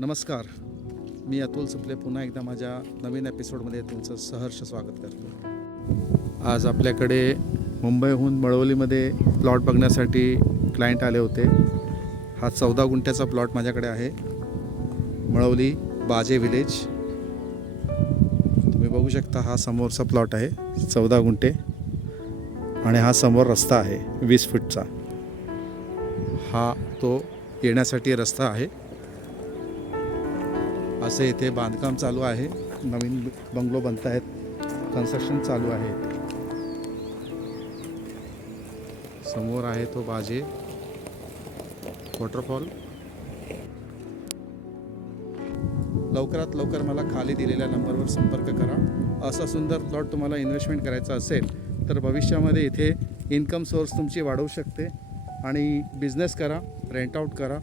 नमस्कार, मी अतुल सुपले पुन्हा एकदा माझ्या नवीन एपिसोडमध्ये तुमचं सहर्ष स्वागत करतो। आज आपल्याकडे मुंबईहून मळवलीमध्ये प्लॉट बघण्यासाठी क्लायंट आले होते। हा 14 गुंठ्याचा प्लॉट माझ्याकडे आहे, मळवली बाजे विलेज। तुम्ही बघू शकता, हा समोरचा प्लॉट आहे 14 गुंठे आणि हा समोर रस्ता आहे 20 फूटचा। हा तो येण्यासाठी रस्ता आहे। असे इथे बांधकाम चालू आहे, नवीन बंगलो बनत आहेत, कन्स्ट्रक्शन चालू आहे। समोर आहे तो बाजे वॉटरफॉल। लवकरात लवकर मला खाली दिलेल्या नंबरवर संपर्क करा। असा सुंदर प्लॉट तुम्हाला इन्व्हेस्टमेंट करायचा असेल तर भविष्यामध्ये इथे इन्कम सोर्स तुमची वाढवू शकते आणि बिझनेस करा, रेंट आउट करा